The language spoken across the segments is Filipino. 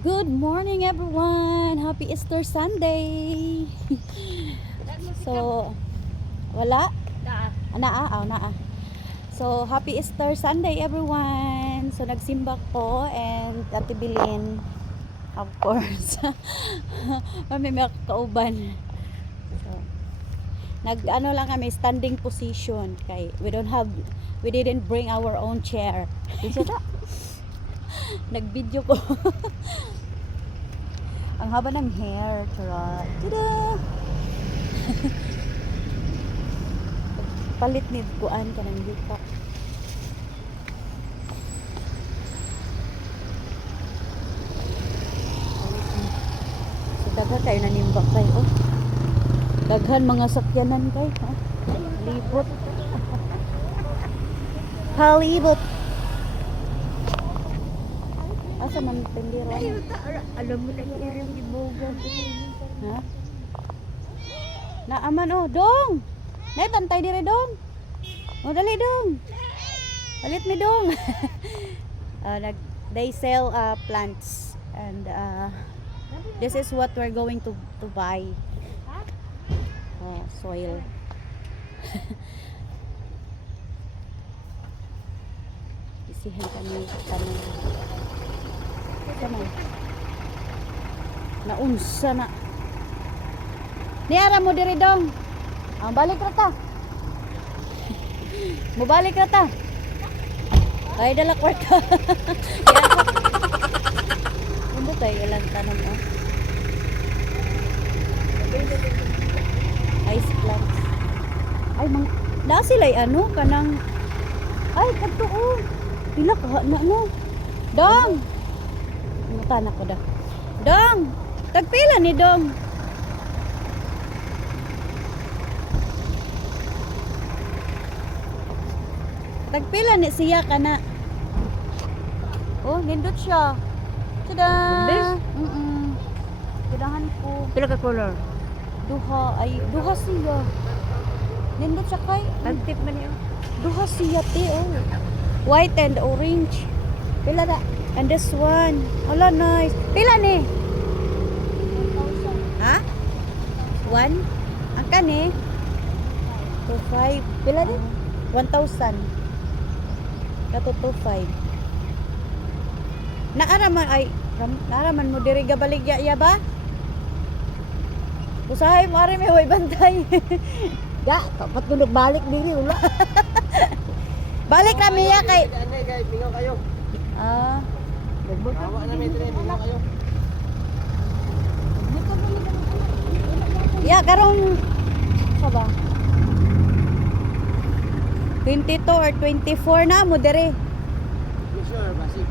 Good morning everyone! Happy Easter Sunday! So, wala? Naa. So, happy Easter Sunday everyone! So, nagsimba ko and Ate Bilin, of course. May kauban. So, nag-ano lang kami, standing position. Kay, we didn't bring our own chair. Nag-video ko. Ang haba ng hair. Charot. Tada! Palit ni kuan ka ng dito. So, daghan kayo nanimbak kayo. Oh. Daghan mga sakyanan kayo. Ha? Halibot. Halibot. Asa man tindiro? Alam mo na yung iboga. Ha? Naaman oh, dong. Nay bantay dire dong. Oh dali dong. Palit mi dong. They sell plants and this is what we're going to buy. Oh, soil. Isihan kami tanong. Kamay. Naunsa na. Niara mo diri dong. Ang balik ra ta. Mo balik ra ta. Ay dala kwarta. Ano tayo ilang tanong mo? Ice plants. Ay na sila ano kanang ay kadto. Pila ka na no. Dong. Mutanak ko dah. Dong, tagpila ni Dong. Tagpila ni siya kana. Oh, nindot siya. Tada. Kidahan ko. Pila ka color? Duha siya. Nindot siya kay. Tagtip man yun. Duha siya ti oh. White and orange. Pila da? And this one. Ala nice. Pila ni? 1,000. Ha? 1? Ang kani? 2,500. Pila ni? 1,000. Kato 2,500. Naaraman mo diri gabaligya ya ba? Usahay mo ari may way bantay. Ga, kapat ko balik diri ula. Balik na miya kay. Guys, mingaw kayo. Ah. Hawa na may tren, mingaw kayo. Ya, karong sa ba? 22 or 24 na mo dere. Sure, basi.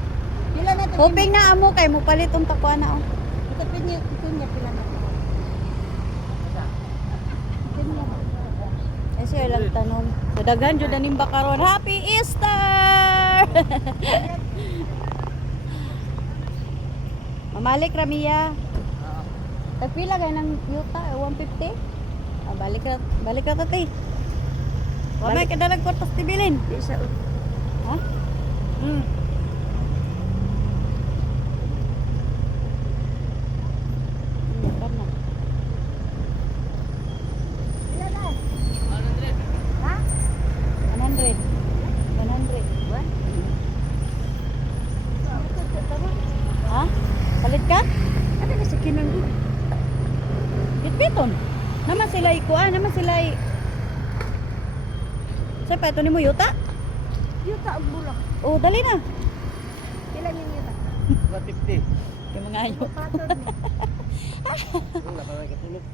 Pila na ito? Hoping na amo kay mo palit ang takuan na oh. Ito niya pila na. Kasi lang tanong. So daghan jud aning bakaron. Happy Easter! Mamalik Ramia. Tagpila kay nang yuta 150. Balik ra tatay. Wa may kadalag kwartas tibilin. Isa. Ha? Pila na? 100. Ha? 100. 100. Ha? Palit ka? Ano na sa kinang dito? Bitbiton. Naman sila ikuan, naman sila Sa pa ito ni mo yuta? Yuta ang bulak. Oh, dali na. Pila niya yuta? 150. Yung mga ayo. Patod ni. Wala pa may katulog.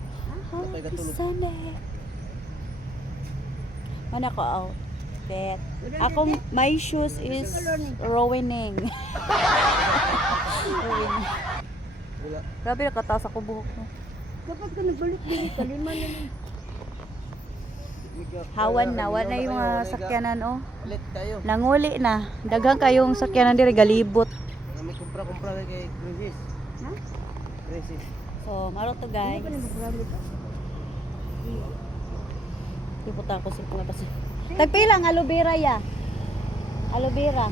Patay ka tulog. Sunday. Mana ko outfit. Akong my shoes is ruining. Ruining. Wala. Grabe nakataas ako buhok mo. Kapag ka nagbalik dito, kalima na lang. Hawan na, wala yung mga sakyanan oh. Palit tayo. Nanguli na. Daghang kayong sakyanan diri galibot. May kumpra na kay Crisis. Ha? Crisis. So, maro to guys. Ano pa na magramit ka? Iputa ko sa mga basi. Tagpila ang aloe vera ya. Aloe vera.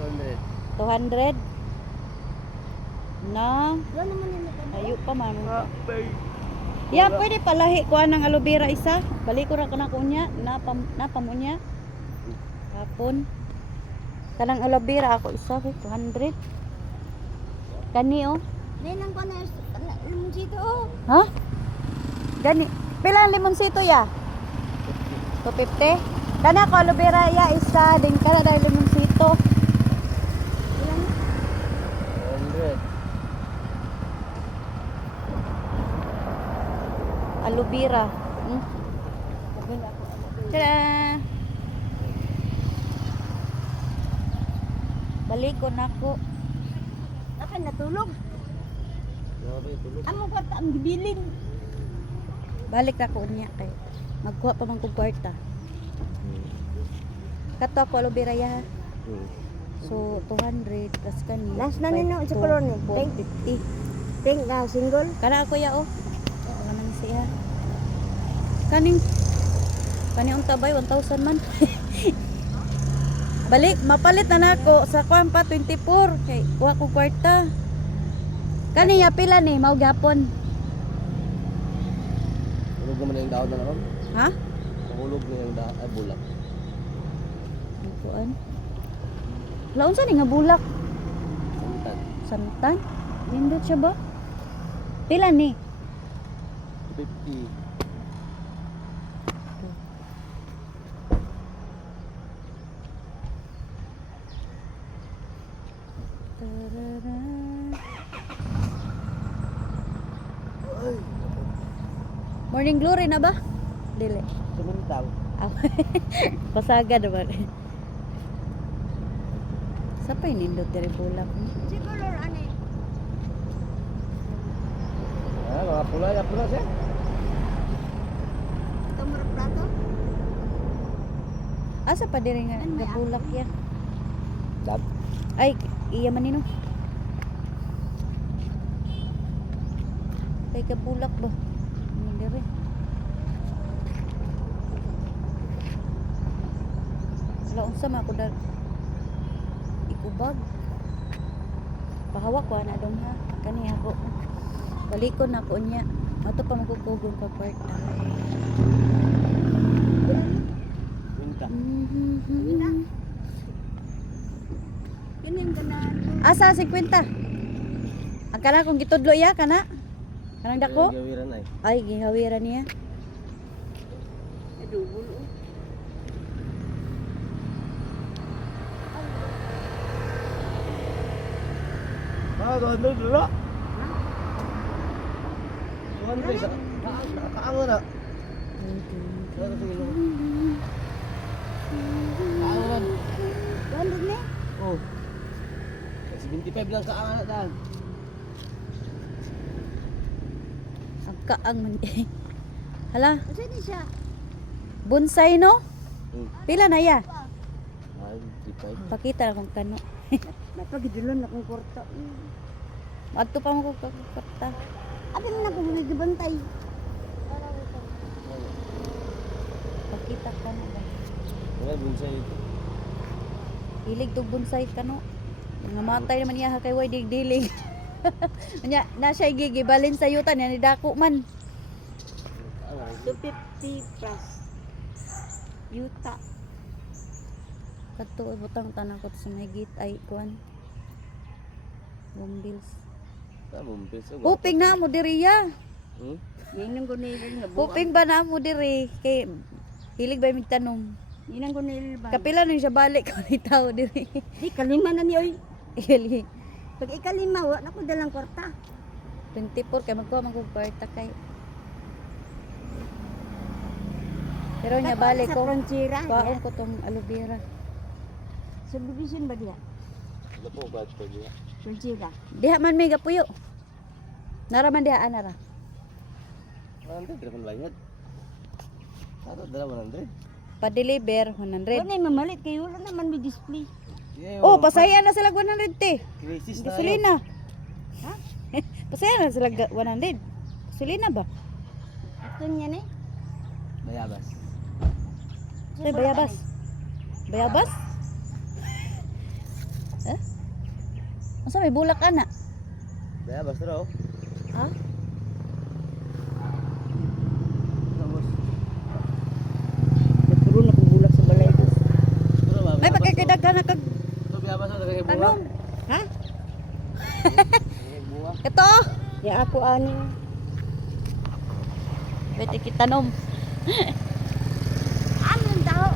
200. 200. na Wala naman yung matanda. ayo pa man. Ya, pwede palahi ko ng aloe vera isa. Balik ko ra kana kunya, napa mo niya. Hapon. Kanang aloe vera ako isa kay 200. Kani oh. Nenang ko na yung sito. Oh. Ha? Gani. Pila ang limonsito ya? 250. Kana ko aloe vera ya isa, din kana dahil limonsito. Ilan? 100. Aloe vera. Sabi ako. Tada! Balik ko na ko. Akan natulog. Grabe, tulog. Amo ko ang gibilin. Balik na ko niya kay magkuha pa man kog kwarta. Kato ako aloe vera ya. So 200 plus kani. Last na nino sa kolon ni. 450. Pink na single. Kana ako ya oh. Wala man siya. Kaning unta bay 1,000 man. Balik mapalit na nako sa kuan pa 24 kay kuha ko kwarta. Kani ya pila ni mao gapon. Hulog naman yung daon na naman. Ha? Hulog na yung daon, ay bulak. Kuan. Laon sa ni nga bulak? Santan. Santan? Nindot siya ba? Pila ni? 50. Morning glory na ba? Dili. Sumintang. Ah, pasaga naman. Sa pa nindot diri bulak ni? Si color ani. Mga pula siya. Tumur plato. Asa pa diri nga Ano may bulak ya? Dab. Ay, iya man nino. Kay kabulak ba? Ano diri? Wala unsa man ako dal. Ikubag. Pahawak ko na dong ha. Kani ako. Balikon na ko niya. Ato pa magkukugon ka kwarta. Minta. Kinin ganan. Asa 50? Ang kana kong gitudlo ya kana? Kanang dako? Gawiran ay. Ay, gihawiran niya. Dubul. Doon dulu. 200 sa nakakaango na. Ano sa ilo? Kaango man. Bandog ni. Oh. 75 lang kaango na daan. Ang kaang man. Hala, Asa ni siya? bonsai no? Pila na ya? Ay, 35. Pakita akong kano. Napagidulan akong kwarta. Adto pa mo ko kwarta. Abi man ako gibantay. Pakita kano ba? Wala bunsay ito. Hilig to bonsai kano. Nga matay naman niya kay way digdilig. Nya na siya gigibalin sa yutan yan ni dako man. 250 plus. Yuta. Kadto butang tanan ko sa may gate ay kuan. Bombills. Bumpis. Huping na mo diri ya. Yan ko nilil nga buwan. Huping ba na mo diri kay hilig ba mig tanom. Yan ko nilil ba? Kapila nung siya balik ko ni tao diri. Di kalima na ni oy. Ili Pag ikalima wa na ko dalang kwarta. 24 kay magkuha man kog kwarta kay. Pero nya balik Sa ko. frontiera. Kuhaon ko tong aloe vera. Subdivision ba diya? Wala po ba ito niya? Frontiera. Diha man may gapuyo. Nara man diha anara. 100 naman bayad. Ano dala 100? Pa-deliver Wala 100. na mamalit kay wala naman may display. Oh, pasaya na sila 100 te. Crisis na yun. Gasolina. Ha? Pasaya na sila 100. Gasolina ba? Ito niya ni. Bayabas. Say bayabas. Bayabas? Eh? Asa may bulak ana? Daya, basta raw. Ha? Tapos. Napuro na kung bulak sa balay ko. Pero ba? Ay, pagkakidaghan na kag Ito, biyabas na, dagay bunga. tanom. Ha? Dagay bunga. Ito! Ya ako ani. Pwede kitanom. Ano ang tao?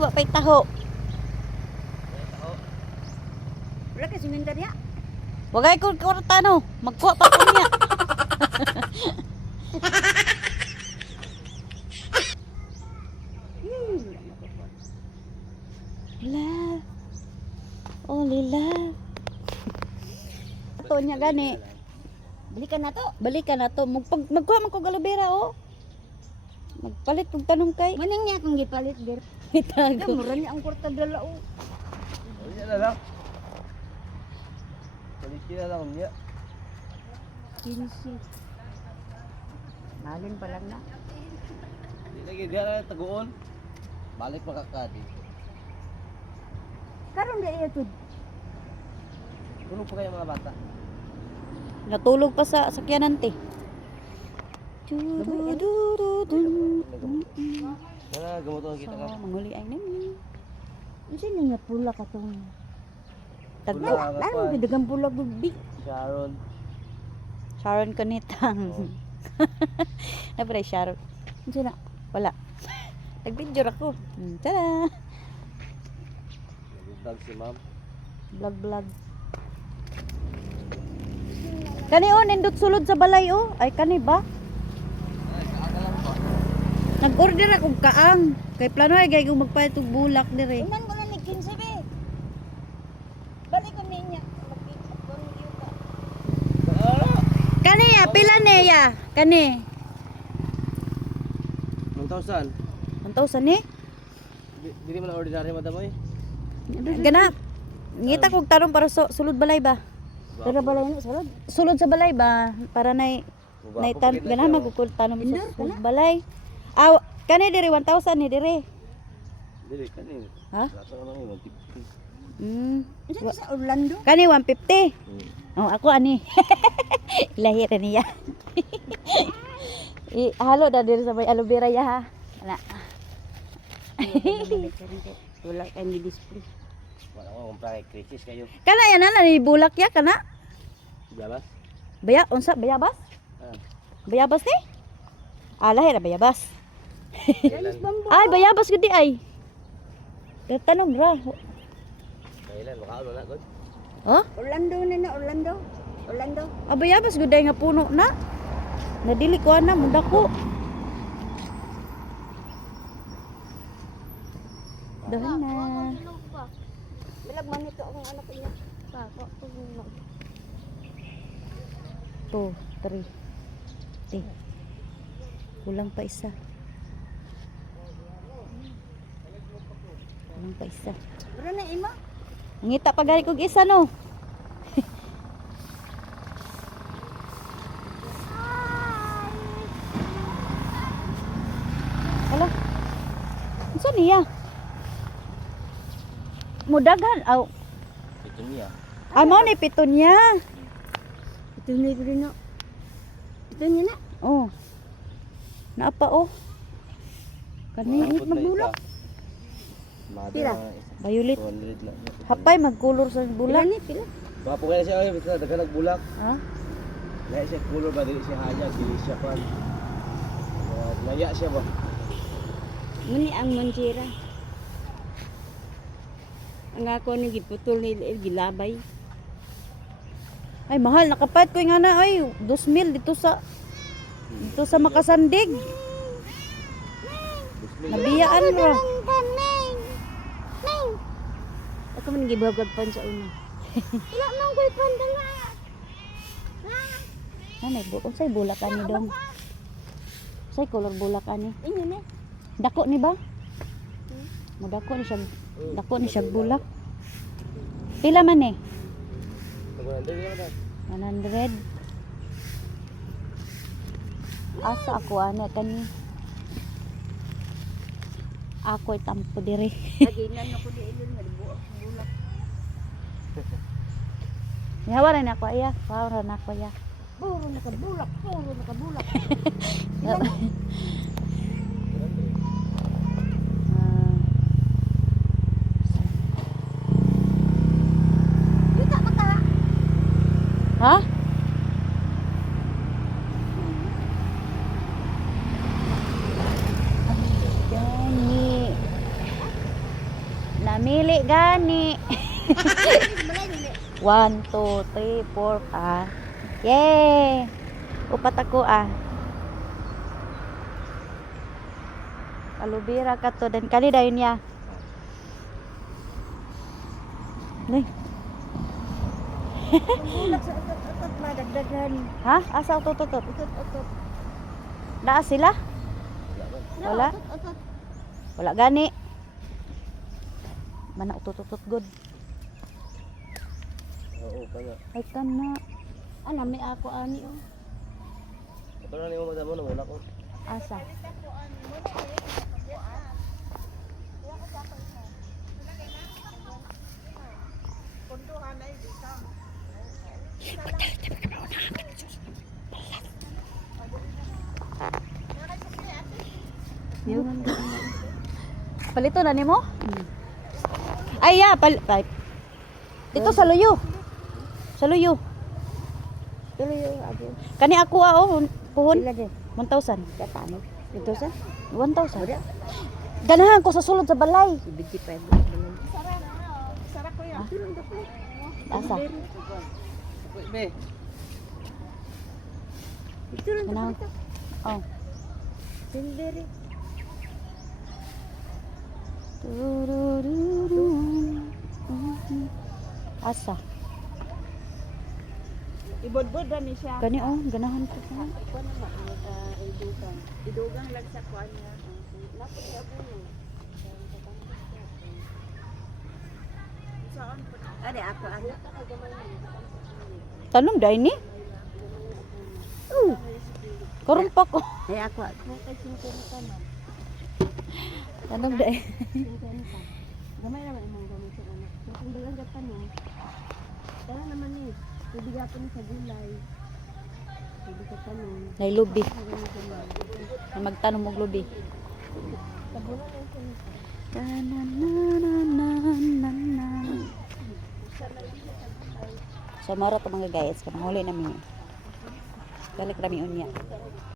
Wapay taho. Wala ka siminta niya. Wagay ko kwarta no. Magkuha pa ko niya. Love. Only love. Ito niya gani. Balikan na to. Balikan na to. Magkuha man ko galubera oh. Magpalit kong tanong kay. Maning niya akong gipalit dir. Itago. Mura niya ang kwarta dala o. Balik na lang. Balik na lang niya. 15. Malin pa lang na. Di lagi dia na taguon. Balik makakadi. Karon di ito. Tulog pa kayo mga bata. Natulog pa sa sakyanan te. Durudurudun. Wala, gamuton kita ka. So, manguli ay namin. Isa niya pula ka tong. Tagpo. Pula. Ano gidagang pula big. Sharon. Sharon Kunitang. Napre Sharon. Ano na? Wala. Nag-video ako. Tada! Nagutag si ma'am. Vlog. Kani oh, nindot sulod sa balay oh. Ay, kani ba? Ay, kaaga lang pa. Nag-order akong kaang. Kay plano ay gay kong magpayat og bulak dire. Inan ko na ni 15 be. Balik ko niya. Kani ya, pila niya? Kani. 1,000. 1,000 ni? Dili man ordinary madam oy. Gana. Ngita kog tarong para sulod balay ba? Pero balay na salod. Sulod sa balay ba para nay gana magkukul tanom sa Indoor ka sulod balay. Ah, kani dire 1,000 ni dire. Dili kanin. Ha? Lato na lang 150. Isa sa Orlando. Kani 150. Oh, ako ani. Lahir niya. Halo da dire sa may aloe vera ya ha. Wala. Wala kay ni display. Wala ko kumpara kay krisis kayo. Kana yan na ni bulak ya kana. Biyabas? Baya unsa bayabas? Ah. Bayabas ni? Ah, lahir na bayabas. Kailan? Ay, bayabas gudi ay. Tatanong ra. Kailan? Makaano na god? Oh? Orlando na Orlando. Orlando. Ah, bayabas gudi nga puno na. Nadili ko na munda ko. Dahan na. Bilag man ito ang anak niya. Kako. 2, 3. Kulang pa isa. Kulang pa isa. Pero na ima. Ngita pa gani kog isa no. Hala. Unsa niya? Mudagan aw. Ito niya. Amo ni pitunya. Ito na ito na. Ito niya na. Oh. Naapa oh. Kani magbulak. Pila? violet. 200 lang. Hapay magkulor sa bulak. Pila ni pila. Mga po kaya siya ay basta daga nagbulak. Ha? Laya siya color ba dili siya hanya dili siya pan. Laya siya ba? Muni ang mansira. Ang ako ni giputol ni gilabay. Ay mahal nakapayat ko nga na ay 2,000 dito sa Makasandig. Nabiyaan ra. Ako man gibagad pan sa una. Wala man koy pandala. Nanay, unsay bulak ani dong? Unsay color bulak ani? Inyo na. Dako ni ba? Madako ni siya. Dako ni siya bulak. Pila man eh? 100. Asa ako ana kani? Ako tampo dire. Laginan ako di ilon nga bulak. Yawa rin ako iya. Wow rin ako iya. Puro nakabulak. Ah, Kita maka. ha? Gani. Namili gani. 1, 2, 3, 4, ah. Yay! Upat ako ah. Kalubira ka to. Dan kani dayon niya. Nay. Bulak sa utot madagdagan. Ha? Asa tututot? Utot. Naa sila? Wala? Utot. Wala gani. Mana utututot good. Oo, kana. Ay kana. Ano may ako ani oh. Ito na nimo madamo na wala ko. Asa? Palito na nimo? Ay ya, dito sa luyo. Sa luyo. Tuloy yung abo. Kani ako oh, puhon. Pila din. 1,000. Katano. Ito sa 1,000. Ganahan ko sa sulod sa balay. 75. Sarap ko yan. Asa? Be. Ito lang Ganahan. ito. Oh. Silver. Turururu. Asa? Ibod-bod ni siya. Gani oh, ganahan ko. Iko naman idugang. Idugang lang sa kuan niya. Napot niya po no. Saan pa? Ade ako ano? Tanong dai ni? Karumpak ko. Ay ako. Kay singkon ka na. Tanong dai. Gamay naman imong gamit sa anak. Kung dalang gatan ni. Tara naman ni. Ibigapan sa gulay. Pwede ka tanong. Nay lubi. Na magtanong og lubi. Tabunan lang siya. Ta-na-na-na-na-na. So mara to mga guys, kanang huli namin. Balik kami unya.